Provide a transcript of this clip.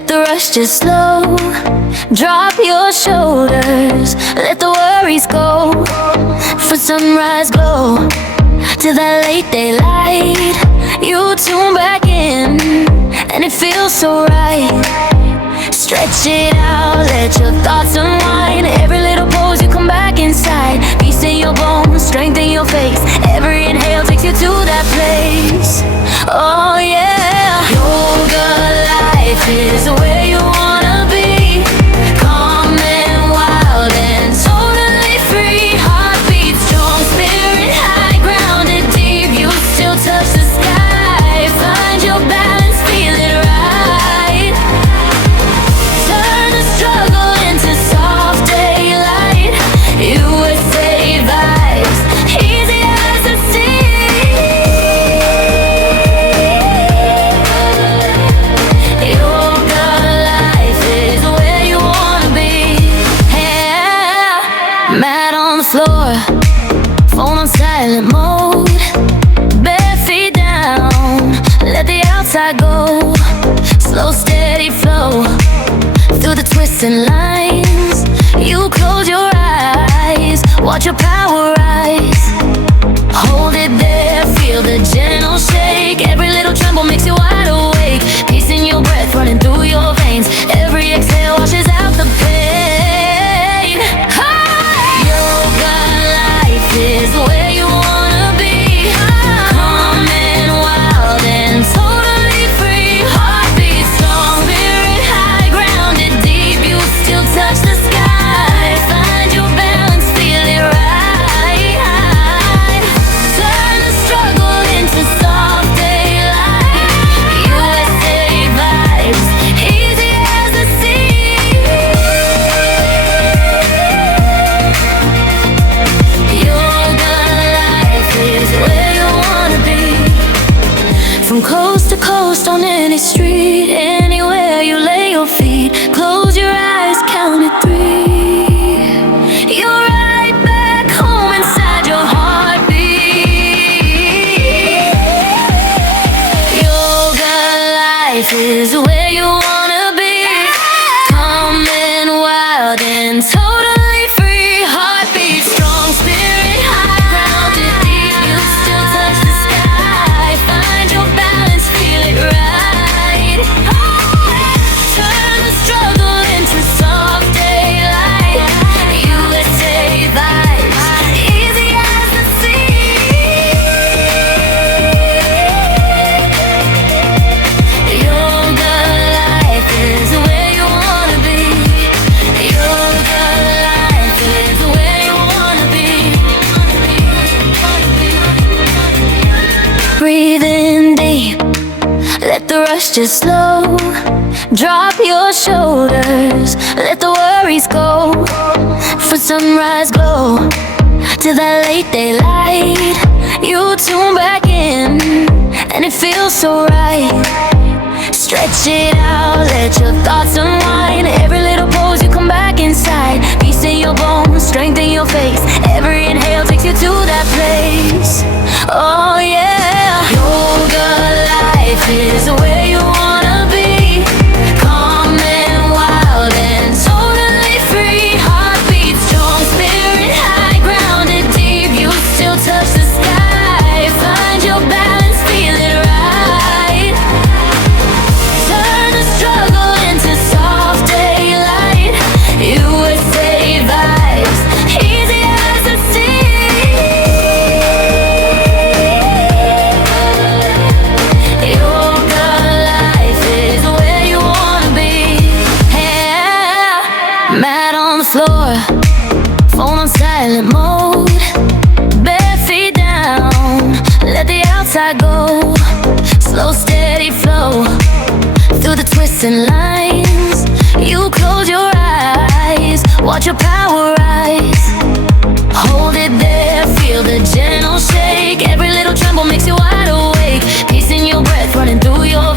Let the rush just slow. Drop your shoulders, let the worries go. For sunrise glow, to that late daylight, you tune back in, and it feels so right. Stretch it out, let your thoughts unwind. Every little pose, you come back inside. Peace in your bones, strength in your face. Every inhale takes you to that place. Oh yeah, yoga life is where you wanna be. Calm and wild and totally free. Heartbeat strong, spirit high, grounded deep. You still touch the sky. Find your balance, feel it right. Turn the struggle into soft daylight. USA vibes, easy as the sea. Yoga life is where you wanna be. Yeah. Mat on the floor, phone on silent mode. Bare feet down, let the outside go. Slow, steady flow through the twists and lines. You close your eyes, watch your power rise. Hold it there, feel the gentle shake. Every little tremble makes you wide awake. Peace in your breath running through your veins. Every exhale washes out the pain. Yoga life is where you wanna be. Calm and wild and totally free. Heartbeat strong, spirit high, grounded deep. You still touch the sky. Find your balance, feel it right. Turn the struggle into soft daylight. USA vibes, easy as the sea. Yoga life is where you wanna be. From coast to coast on any street, anywhere you lay your feet. Close your eyes, count it 3. You're right back home inside your heartbeat. Yoga life is where you wanna be. Calm and wild and totally free. Heartbeat strong, spirit high, grounded deep. You still touch the sky. Find your balance, feel it right. Turn the struggle into soft daylight. USA vibes, easy as the sea. Yoga life is where you wanna be. Yoga life is where you wanna be. Breathe in deep, let the rush just slow. Drop your shoulders, let the worries go. For sunrise glow, to that late daylight, you tune back in, and it feels so right. Stretch it out, let your thoughts unwind. Every little pose, you come back inside. Peace in your bones, strength in your face. Every inhale takes you to that place. Oh yeah, yoga life is where you wanna be. Calm and wild and totally free. Heartbeat strong, spirit high, grounded deep. You still touch the sky. Find your balance, feel it right. Turn the struggle into soft daylight. USA vibes, easy as the sea. Yoga life is where you wanna be. Yeah. Mat on the floor, phone on silent mode. Bare feet down, let the outside go. Slow, steady flow through the twists and lines. You close your eyes, watch your power rise. Hold it there, feel the gentle shake. Every little tremble makes you wide awake. Peace in your breath running through your